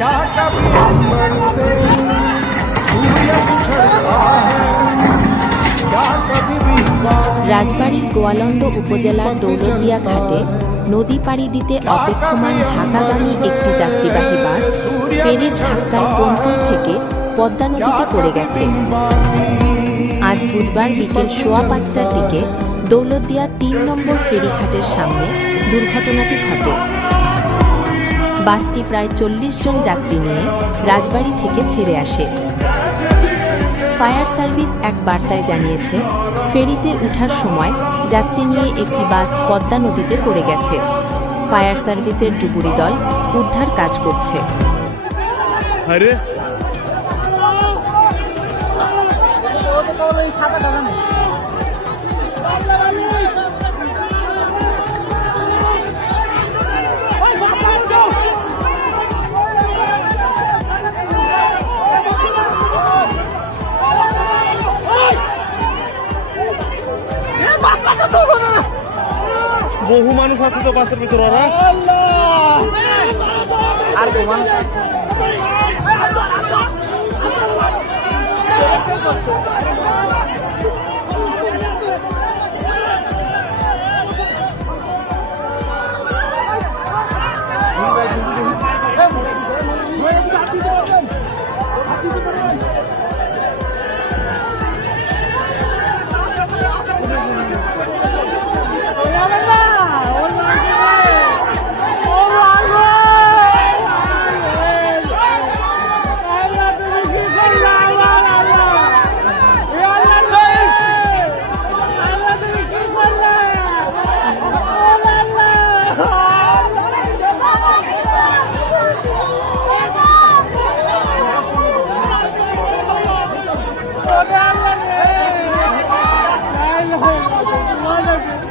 क्या कभी अंबर से सूर्य बिछड़ता है क्या कभी भी রাজবাড়ীর গোয়ালন্দ উপজেলার দৌলতদিয়া ঘাটে নদী পাড়ি দিতে অপেক্ষমান ঢাকাগামী একটি যাত্রীবাহী বাস ফেরির ধাক্কায় পন্টুন থেকে পদ্মা নদীতে পড়ে গেছে। আজ বুধবার বিকেল ৫:১৫টার দিকে দৌলতদিয়া ৩ নম্বর ফেরিঘাটের সামনে দুর্ঘটনাটি ঘটে। বাসটি প্রায় ৪০ জন যাত্রী নিয়ে রাজবাড়ী থেকে ছেড়ে আসে। ফায়ার সার্ভিস এক বার্তায় জানিয়েছে, ফেরিতে ওঠার সময় যাত্রী নিয়ে একটি বাস পদ্মা নদীতে পড়ে গেছে। ফায়ার সার্ভিসের ডুবুরি দল উদ্ধার কাজ করছে। বহু মানুষ আছে তো বাসের ভিতর ওরা আর Oh,